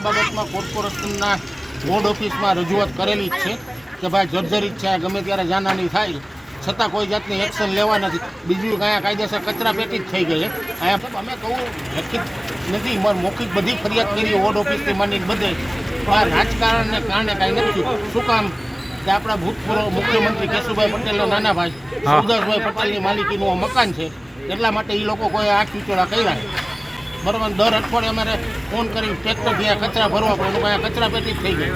આ બાબતમાં કોર્પોરેશનના બોર્ડ ઓફિસમાં રજૂઆત કરેલી જ છે કે ભાઈ જર્જરિત છે, ગમે ત્યારે જાનહાની થાય, છતાં કોઈ જાતની એક્શન લેવા નથી. બીજું અહીંયા કાયદેસર કચરા પેટી જ થઈ ગઈ છે. અહીંયા અમે કહું લખિત નથી, મૌખિક બધી ફરિયાદ કરી વોર્ડ ઓફિસથી માંડીને બધે, આ રાજકારણને કારણે કાંઈ નથી. શું કામ કે આપણા ભૂતપૂર્વ મુખ્યમંત્રી કેશુભાઈ પટેલના નાના ભાઈ સુરદાસભાઈ પટેલની માલિકીનું મકાન છે, એટલા માટે એ લોકો કોઈ આંખ વિચોળા કર્યા બરાબર. દર અઠવાડિયે અમારે ફોન કરી ટ્રેક્ટર ત્યાં કચરા ભરવા પડે, અહીંયા કચરા પેટી જ થઈ ગઈ.